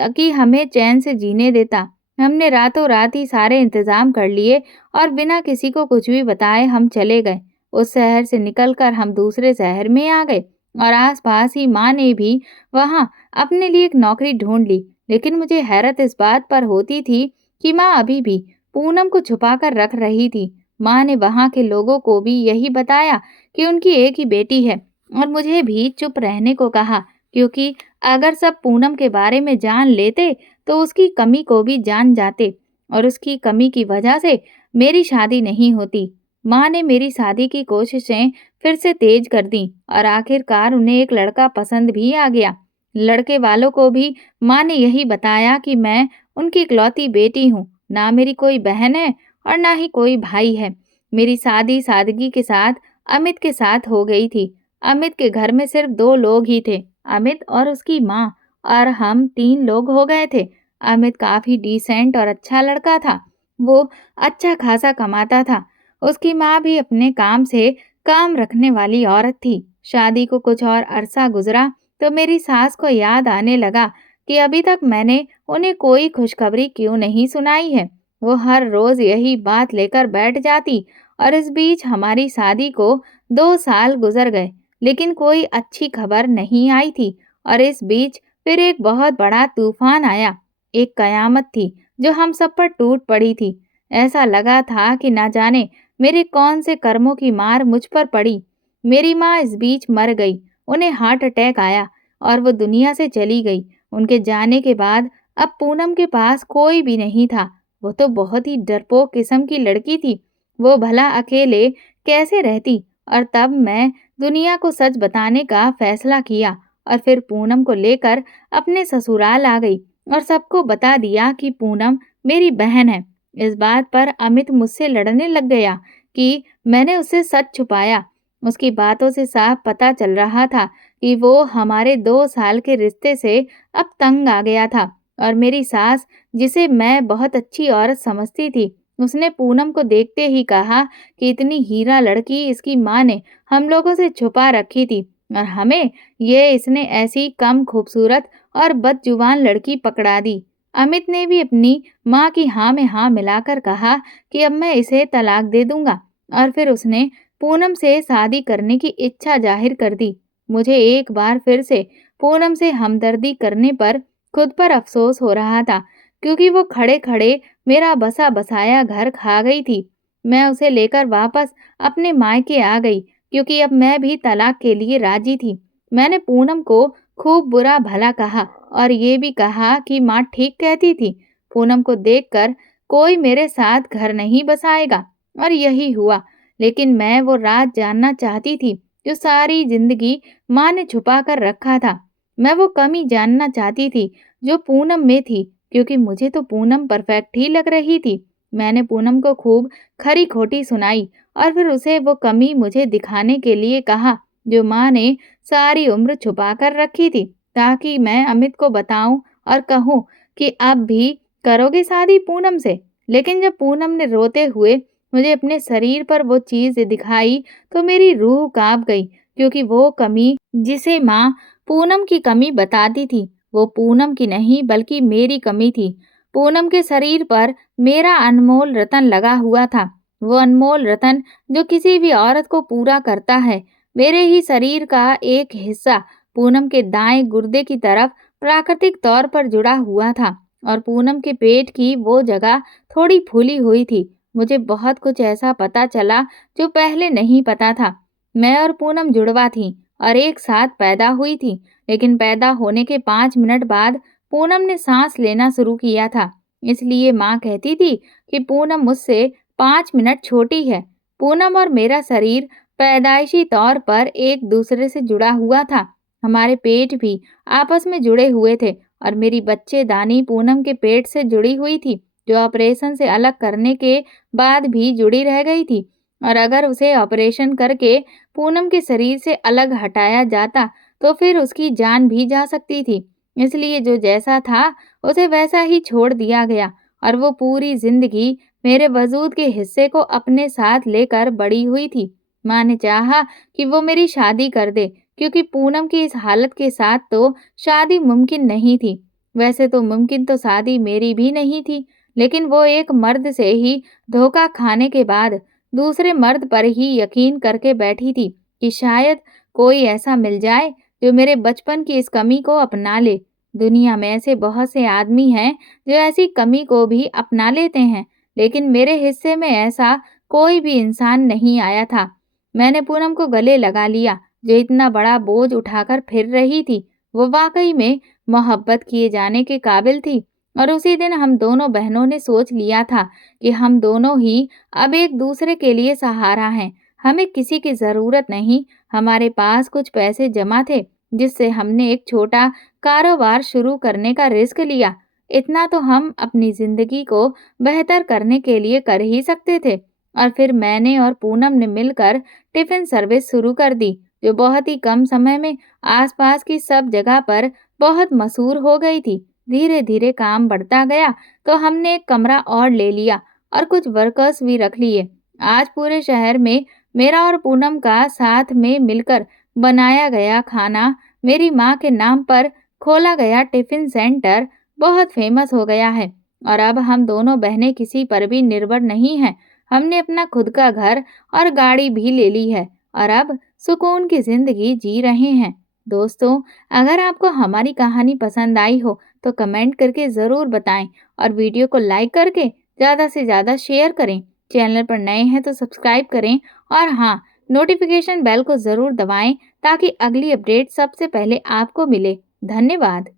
कि हमें चैन से जीने देता। हमने रातों रात ही सारे इंतजाम कर लिए और बिना किसी को कुछ भी बताए हम चले गए। उस शहर से निकलकर हम दूसरे शहर में आ गए और आसपास ही माँ ने भी वहाँ अपने लिए एक नौकरी ढूंढ ली। लेकिन मुझे हैरत इस बात पर होती थी कि माँ अभी भी पूनम को छुपाकर रख रही थी। माँ ने वहाँ के लोगों को भी यही बताया कि उनकी एक ही बेटी है और मुझे भी चुप रहने को कहा, क्योंकि अगर सब पूनम के बारे में जान लेते तो उसकी कमी को भी जान जाते और उसकी कमी की वजह से मेरी शादी नहीं होती। माँ ने मेरी शादी की कोशिशें फिर से तेज कर दी और आखिरकार उन्हें एक लड़का पसंद भी आ गया। लड़के वालों को भी माँ ने यही बताया कि मैं उनकी इकलौती बेटी हूँ, ना मेरी कोई बहन है और ना ही कोई भाई है। मेरी शादी सादगी के साथ अमित के साथ हो गई थी। अमित के घर में सिर्फ 2 लोग ही थे, अमित और उसकी माँ, और हम 3 लोग हो गए थे। अमित काफ़ी डिसेंट और अच्छा लड़का था। वो अच्छा खासा कमाता था। उसकी माँ भी अपने काम से काम रखने वाली औरत थी। शादी को कुछ और अरसा गुजरा तो मेरी सास को याद आने लगा कि अभी तक मैंने उन्हें कोई खुशखबरी क्यों नहीं सुनाई है। वो हर रोज यही बात लेकर बैठ जाती और इस बीच हमारी शादी को 2 साल गुजर गए, लेकिन कोई अच्छी खबर नहीं आई थी। और इस बीच फिर एक बहुत बड़ा तूफान आया। एक कयामत थी जो हम सब पर टूट पड़ी थी। ऐसा लगा था कि ना जाने मेरे कौन से कर्मों की मार मुझ पर पड़ी। मेरी माँ इस बीच मर गई। उन्हें हार्ट अटैक आया और वो दुनिया से चली गई। उनके जाने के बाद अब पूनम के पास कोई भी नहीं था। वो तो बहुत ही डरपोक किस्म की लड़की थी। वो भला अकेले कैसे रहती? और तब मैं दुनिया को सच बताने का फैसला किया और फिर पूनम को लेकर अपने ससुराल आ गई और सबको बता दिया कि पूनम मेरी बहन है। इस बात पर अमित मुझसे लड़ने लग गया कि मैंने उससे सच छुपाया। उसकी बातों से साफ पता चल रहा था कि वो हमारे 2 साल के रिश्ते से अब तंग आ गया था। और मेरी सास, जिसे मैं बहुत अच्छी औरत समझती थी, उसने पूनम को देखते ही कहा कि इतनी हीरा लड़की इसकी माँ ने हम लोगों से छुपा रखी थी और हमें ये इसने ऐसी कम खूबसूरत और बदजुबान लड़की पकड़ा दी। अमित ने भी अपनी माँ की हाँ में हाँ मिलाकर कहा कि अब मैं इसे तलाक दे दूंगा और फिर उसने पूनम से शादी करने की इच्छा जाहिर कर दी। मुझे एक बार फिर से पूनम से हमदर्दी करने पर खुद पर अफसोस हो रहा था, क्योंकि वो खड़े-खड़े मेरा बसा बसाया घर खा गई थी। मैं उसे लेकर वापस अपने मायके आ गई, क्योंकि अब मैं भी तलाक के लिए राजी थी। मैंने पूनम को खूब बुरा भला कहा और ये भी कहा कि माँ ठीक कहती थी। पूनम को देखकर कोई मेरे साथ घर नहीं बसाएगा, और यही हुआ। लेकिन मैं वो राज जानना चाहती थी जो सारी जिंदगी माँ ने छुपा कर रखा था। मैं वो कमी जानना चाहती थी जो पूनम में थी, क्योंकि मुझे तो पूनम परफेक्ट ही लग रही थी। मैंने पूनम को खूब खरी खोटी सुनाई और फिर उसे वो कमी मुझे दिखाने के लिए कहा जो माँ ने सारी उम्र छुपा कर रखी थी, ताकि मैं अमित को बताऊं और कहूं कि अब भी करोगे शादी पूनम से। लेकिन जब पूनम ने रोते हुए मुझे अपने शरीर पर वो चीज दिखाई तो मेरी रूह कांप गई, क्योंकि वो कमी जिसे माँ पूनम की कमी बताती थी वो पूनम की नहीं बल्कि मेरी कमी थी। पूनम के शरीर पर मेरा अनमोल रतन लगा हुआ था, वो अनमोल रतन जो किसी भी औरत को पूरा करता है। मेरे ही शरीर का एक हिस्सा पूनम के दाएं गुर्दे की तरफ प्राकृतिक तौर पर जुड़ा हुआ था और पूनम के पेट की वो जगह थोड़ी फूली हुई थी। मुझे बहुत कुछ ऐसा पता चला जो पहले नहीं पता था। मैं और पूनम जुड़वा थी और एक साथ पैदा हुई थी, लेकिन पैदा होने के 5 मिनट बाद पूनम ने सांस लेना शुरू किया था। इसलिए माँ कहती थी कि पूनम मुझसे 5 मिनट छोटी है। पूनम और मेरा शरीर पैदाइशी तौर पर एक दूसरे से जुड़ा हुआ था। हमारे पेट भी आपस में जुड़े हुए थे और मेरी बच्चेदानी पूनम के पेट से जुड़ी हुई थी, जो ऑपरेशन से अलग करने के बाद भी जुड़ी रह गई थी। और अगर उसे ऑपरेशन करके पूनम के शरीर से अलग हटाया जाता तो फिर उसकी जान भी जा सकती थी। इसलिए जो जैसा था उसे वैसा ही छोड़ दिया गया और वो पूरी जिंदगी मेरे वजूद के हिस्से को अपने साथ लेकर बड़ी हुई थी। माँ ने चाहा कि वो मेरी शादी कर दे, क्योंकि पूनम की इस हालत के साथ तो शादी मुमकिन नहीं थी। वैसे तो मुमकिन तो शादी मेरी भी नहीं थी, लेकिन वो एक मर्द से ही धोखा खाने के बाद दूसरे मर्द पर ही यकीन करके बैठी थी कि शायद कोई ऐसा मिल जाए जो मेरे बचपन की इस कमी को अपना ले। दुनिया में ऐसे बहुत से आदमी हैं जो ऐसी कमी को भी अपना लेते हैं, लेकिन मेरे हिस्से में ऐसा कोई भी इंसान नहीं आया था। मैंने पूनम को गले लगा लिया, जो इतना बड़ा बोझ उठाकर फिर रही थी। वो वाकई में मोहब्बत किए जाने के काबिल थी और उसी दिन हम दोनों बहनों ने सोच लिया था कि हम दोनों ही अब एक दूसरे के लिए सहारा हैं। हमें किसी की ज़रूरत नहीं। हमारे पास कुछ पैसे जमा थे, जिससे हमने एक छोटा कारोबार शुरू करने का रिस्क लिया। इतना तो हम अपनी ज़िंदगी को बेहतर करने के लिए कर ही सकते थे। और फिर मैंने और पूनम ने मिलकर टिफ़िन सर्विस शुरू कर दी, जो बहुत ही कम समय में आसपास की सब जगह पर बहुत मशहूर हो गई थी। धीरे-धीरे काम बढ़ता गया तो हमने एक कमरा और ले लिया और कुछ वर्कर्स भी रख लिए। आज पूरे शहर में मेरा और पूनम का साथ में मिलकर बनाया गया खाना, मेरी माँ के नाम पर खोला गया टिफ़िन सेंटर बहुत फेमस हो गया है। और अब हम दोनों बहनें किसी पर भी निर्भर नहीं हैं। हमने अपना खुद का घर और गाड़ी भी ले ली है और अब सुकून की जिंदगी जी रहे हैं। दोस्तों, अगर आपको हमारी कहानी पसंद आई हो तो कमेंट करके ज़रूर बताएं और वीडियो को लाइक करके ज़्यादा से ज़्यादा शेयर करें। चैनल पर नए हैं तो सब्सक्राइब करें और हाँ, नोटिफिकेशन बेल को ज़रूर दबाएं ताकि अगली अपडेट सबसे पहले आपको मिले। धन्यवाद।